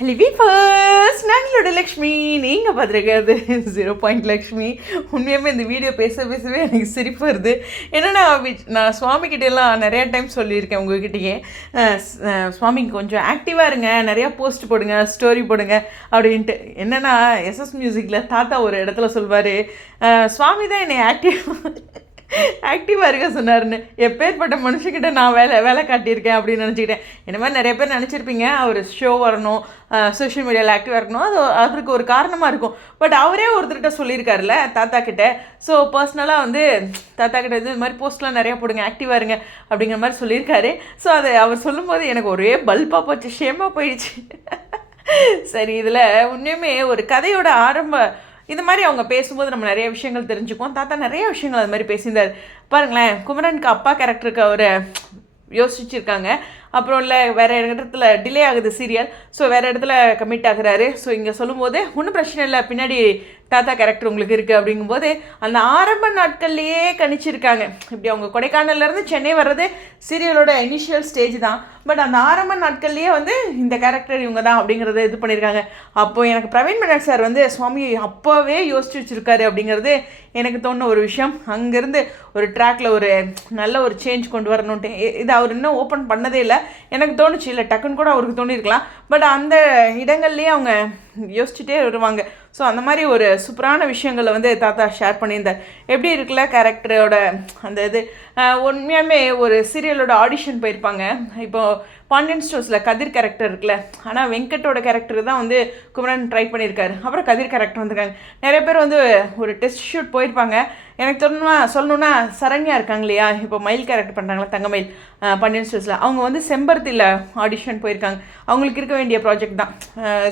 ஹலிவி first நாங்களோட Lakshmi. நீங்கள் பார்த்துருக்கிறது zero point Lakshmi. உண்மையாகவே இந்த வீடியோ பேச பேசவே எனக்கு சிரிப்பு வருது. என்னென்னா நான் சுவாமிக்கிட்டலாம் நிறையா டைம் சொல்லியிருக்கேன் உங்ககிட்டயே. சுவாமி கொஞ்சம் ஆக்டிவாக இருங்க. நிறையா போஸ்ட் போடுங்க ஸ்டோரி போடுங்க அப்படின்ட்டு. என்னென்னா எஸ்எஸ் மியூசிக்கில் தாத்தா ஒரு இடத்துல சொல்வார். சுவாமி தான் என்னை ஆக்டிவ் ஆக்டிவாக இருக்க சொன்னாருன்னு. எப்பேற்பட்ட மனுஷங்கிட்ட நான் வேலை வேலை காட்டியிருக்கேன் அப்படின்னு நினச்சிக்கிட்டேன். இந்த மாதிரி நிறைய பேர் நினச்சிருப்பீங்க அவர் ஷோ வரணும் சோஷியல் மீடியாவில் ஆக்டிவாக இருக்கணும் அது அதற்கு ஒரு காரணமாக இருக்கும். பட் அவரே ஒருத்தர்கிட்ட சொல்லியிருக்காருல்ல தாத்தா கிட்ட. ஸோ பர்சனலாக வந்து தாத்தா கிட்ட இது மாதிரி போஸ்ட்லாம் நிறையா போடுங்க ஆக்டிவாக இருங்க அப்படிங்கிற மாதிரி சொல்லியிருக்காரு. ஸோ அதை அவர் சொல்லும்போது எனக்கு ஒரே பல்பாக போச்சு ஷேமாக போயிடுச்சு. சரி இதில் உண்மையுமே ஒரு கதையோட ஆரம்ப இது மாதிரி அவங்க பேசும்போது நம்ம நிறைய விஷயங்கள் தெரிஞ்சுக்குவோம். தாத்தா நிறைய விஷயங்கள் அது மாதிரி பேசியிருந்தார். பாருங்களேன் குமரனுக்கு அப்பா கேரக்டருக்கு அவர் யோசிச்சிருக்காங்க. அப்புறம் இல்லை வேறு இடத்துல டிலே ஆகுது சீரியல் ஸோ வேறு இடத்துல கமிட் ஆகுறாரு. ஸோ இங்கே சொல்லும்போது ஒன்றும் பிரச்சனை இல்லை. பின்னாடி தாத்தா கேரக்டர் உங்களுக்கு இருக்குது அப்படிங்கும்போது அந்த ஆரம்ப நாட்கள்லேயே கணிச்சிருக்காங்க. இப்படி அவங்க கொடைக்கானல்லேருந்து சென்னை வர்றது சீரியலோட இனிஷியல் ஸ்டேஜ் தான். பட் அந்த ஆரம்ப நாட்கள்லேயே வந்து இந்த கேரக்டர் இவங்க தான் அப்படிங்கிறத இது பண்ணியிருக்காங்க அப்போ எனக்கு பிரவீன் மன்னன் சார் வந்து சுவாமி அப்போவே யோசிச்சு வச்சுருக்காரு. அப்படிங்கிறது எனக்கு தோணுன ஒரு விஷயம். அங்கேருந்து ஒரு ட்ராக்ல ஒரு நல்ல ஒரு சேஞ்ச் கொண்டு வரணுன்ட்டு இது அவர் இன்னும் ஓப்பன் பண்ணதே இல்லை. எனக்கு தோணுச்சு. இல்லை டக்குன்னு கூட அவருக்கு தோணியிருக்கலாம் பட் அந்த இடங்கள்லேயே அவங்க யோசிச்சுட்டே வருவாங்க. ஸோ அந்த மாதிரி ஒரு சூப்பரான விஷயங்களை வந்து தாத்தா ஷேர் பண்ணியிருந்தார். எப்படி இருக்குல்ல கேரக்டரோட அந்த இது? அஹ், உண்மையாலுமே ஒரு சீரியலோட ஆடிஷன் போயிருப்பாங்க. இப்போ பாண்டியன் ஸ்டோர்ஸில் கதிர் கேரக்டர் இருக்குல்ல. ஆனால் வெங்கட்டோட கேரக்டர் தான் வந்து குமரன் ட்ரை பண்ணியிருக்காரு. அப்புறம் கதிர் கேரக்டர் வந்திருக்காங்க. நிறைய பேர் வந்து ஒரு டெஸ்ட் ஷூட் போயிருப்பாங்க. எனக்கு சொல்லணும்னா சொல்லணும்னா சரண்யா இருக்காங்க இல்லையா? இப்போ மயில் கேரக்டர் பண்ணுறாங்களா தங்கமயில் பாண்டியன் ஸ்டோர்ஸில் அவங்க வந்து செம்பருத்தியில் ஆடிஷன் போயிருக்காங்க. அவங்களுக்கு இருக்க வேண்டிய ப்ராஜெக்ட் தான்.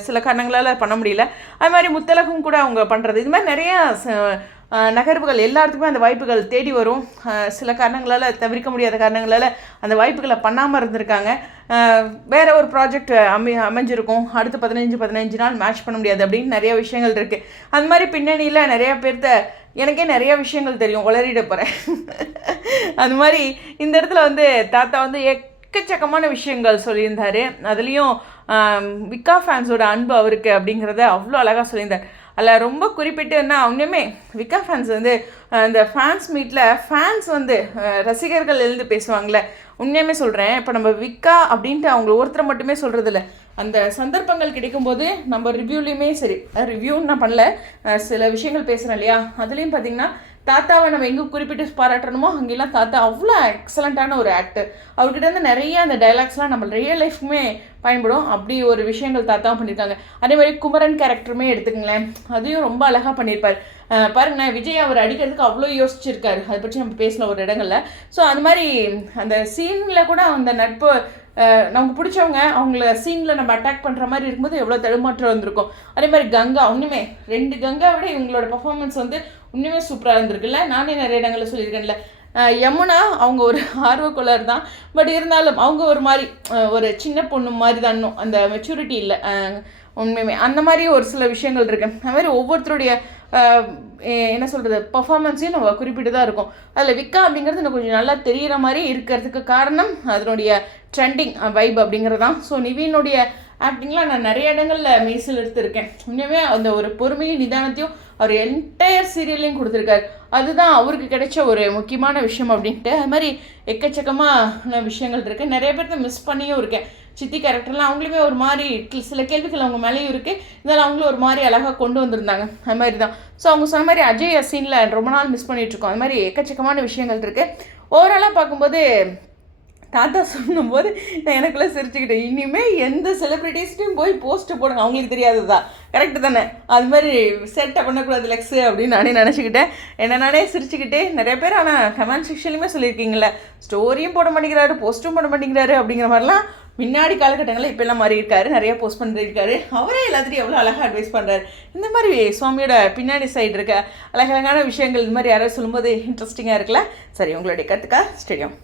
சில காரணங்களால் பண்ண முடியல. அது மாதிரி முத்தலகம் கூட அவங்க பண்ணுறது இது மாதிரி நிறையா ச- நகர்வுகள் எல்லாத்துக்குமே அந்த வாய்ப்புகள் தேடி வரும். சில காரணங்களால் தவிர்க்க முடியாத காரணங்களால் அந்த வாய்ப்புகளை பண்ணாமல் இருந்திருக்காங்க. வேற ஒரு ப்ராஜெக்ட் அமை அமைஞ்சிருக்கும். அடுத்து பதினஞ்சு பதினஞ்சு நாள் மேட்ச் பண்ண முடியாது அப்படின்னு நிறைய விஷயங்கள் இருக்குது அந்த மாதிரி பின்னணியில் நிறையா பேர்த்த எனக்கே நிறைய விஷயங்கள் தெரியும். உளறிட போகிறேன் அது மாதிரி இந்த இடத்துல வந்து தாத்தா வந்து எக்கச்சக்கமான விஷயங்கள் சொல்லியிருந்தாரு. அதுலேயும் விக்கா ஃபேன்ஸோட அன்பு அவருக்கு அப்படிங்கிறத அவ்வளோ அழகாக சொல்லியிருந்தார். அதில் ரொம்ப குறிப்பிட்டுன்னா உண்மையுமே விக்கா ஃபேன்ஸ் வந்து இந்த ஃபேன்ஸ் மீட்டில் ஃபேன்ஸ் வந்து ரசிகர்கள் எழுந்து பேசுவாங்கள்ல உண்மையுமே சொல்கிறேன் இப்போ நம்ம விக்கா அப்படின்ட்டு அவங்கள ஒருத்தர் மட்டுமே சொல்கிறதில்ல அந்த சந்தர்ப்பங்கள் கிடைக்கும்போது நம்ம ரிவ்யூலேயுமே சரி. ரிவ்யூன்னு நான் பண்ணல. சில விஷயங்கள் பேசுகிறேன் இல்லையா? அதுலேயும் பார்த்தீங்கன்னா தாத்தாவை நம்ம எங்கே குறிப்பிட்டு பாராட்டணுமோ அங்கெல்லாம் தாத்தா அவ்வளோ எக்ஸலண்ட்டான ஒரு ஆக்டர் அவர்கிட்ட இருந்து நிறைய அந்த டைலாக்ஸ்லாம் நம்ம ரியல் லைஃப்புமே பயன்படும். அப்படி ஒரு விஷயங்கள் தாத்தாவும் பண்ணியிருக்காங்க. அதே மாதிரி குமரன் கேரக்டருமே எடுத்துக்கங்களேன். அதையும் ரொம்ப அழகாக பண்ணியிருப்பார். அஹ் பாருங்களேன் விஜய் அவர் அடிக்கிறதுக்கு அவ்வளோ யோசிச்சிருக்காரு. அதை பற்றி நம்ம பேசலாம் ஒரு இடங்களில். ஸோ அந்த மாதிரி அந்த சீனில் கூட அந்த நட்பு நமக்கு பிடிச்சவங்க அவங்கள சீனில் நம்ம அட்டாக் பண்ணுற மாதிரி இருக்கும்போது எவ்வளோ தடுமாற்றம் வந்திருக்கும். அதே மாதிரி கங்கா ஒன்றுமே ரெண்டு கங்கா விட இவங்களோட பர்ஃபார்மன்ஸ் வந்து இன்னுமே சூப்பராக இருந்திருக்குல்ல? நானே நிறைய இடங்களில் சொல்லியிருக்கேன்ல. யமுனா அவங்க ஒரு ஆர்வக்குள்ளர் தான் பட் இருந்தாலும் அவங்க ஒரு மாதிரி ஒரு சின்ன பொண்ணு மாதிரி தான் இன்னும் அந்த மெச்சூரிட்டி இல்லை. உண்மையுமே. அந்த மாதிரி ஒரு சில விஷயங்கள் இருக்கு. அது மாதிரி ஒவ்வொருத்தருடைய என்ன சொல்கிறது பர்ஃபார்மன்ஸையும் நம்ம குறிப்பிட்டு தான் இருக்கும். அதில் விக்கா அப்படிங்கிறது எனக்கு கொஞ்சம் நல்லா தெரிகிற மாதிரி இருக்கிறதுக்கு காரணம் அதனுடைய ட்ரெண்டிங் வைப் அப்படிங்கிறது தான் ஸோ நிவீனுடைய ஆக்டிங்லாம் நான் நிறைய இடங்களில் மீசல் எடுத்திருக்கேன். உண்மையுமே அந்த ஒரு பொறுமையும் நிதானத்தையும் அவர் என்டையர் சீரியல்லையும் கொடுத்துருக்காரு. அதுதான் அவருக்கு கிடைச்ச ஒரு முக்கியமான விஷயம் அப்படின்ட்டு. அது மாதிரி எக்கச்சக்கமான விஷயங்கள் இருக்குது நிறைய பேர்த்த மிஸ் பண்ணியும் இருக்கேன். சித்தி கேரக்டர்லாம் அவங்களுமே ஒரு மாதிரி சில கேள்விகள் அவங்க மேலேயும் இருக்குது இருந்தாலும் அவங்களும் ஒரு மாதிரி அழகாக கொண்டு வந்திருந்தாங்க. அது மாதிரி தான் ஸோ அவங்க சொன்ன மாதிரி அஜய் சீனில் ரொம்ப நாள் மிஸ் பண்ணிகிட்ருக்கோம் அது மாதிரி எக்கச்சக்கமான விஷயங்கள் இருக்குது ஓவராலாக பார்க்கும்போது தாத்தா சொல்லும்போது நான் எனக்குள்ளே சிரிச்சுக்கிட்டேன். இனிமேல் எந்த செலிப்ரிட்டிஸ்ட்டையும் போய் போஸ்ட் போடுங்க அவங்களுக்கு தெரியாது தான் கரெக்டு தானே? அது மாதிரி செட்டை பண்ணக்கூடாது லெக்ஸு அப்படின்னு நானே நினச்சிக்கிட்டேன். என்ன நானே சிரிச்சுக்கிட்டே நிறைய பேர் ஆனால் கமெண்ட் செக்ஷன்லையுமே சொல்லியிருக்கீங்களே ஸ்டோரியும் போட மாட்டேங்கிறாரு போஸ்ட்டும் போட மாட்டேங்கிறாரு அப்படிங்கிற மாதிரிலாம் முன்னாடி காலகட்டங்களில் இப்போல்லாம் மாறி இருக்காரு நிறைய போஸ்ட் பண்ணிருக்காரு. அவரே எல்லாத்தையும் எவ்வளோ அழகாக அட்வைஸ் பண்ணுறாரு இந்த மாதிரி சுவாமியோட பின்னாடி சைடு இருக்க அழகழகான விஷயங்கள் இந்த மாதிரி யாராவது சொல்லும்போது இன்ட்ரெஸ்டிங்காக இருக்குல்ல? சரி உங்களுடைய கற்றுக்கா ஸ்டேடியம்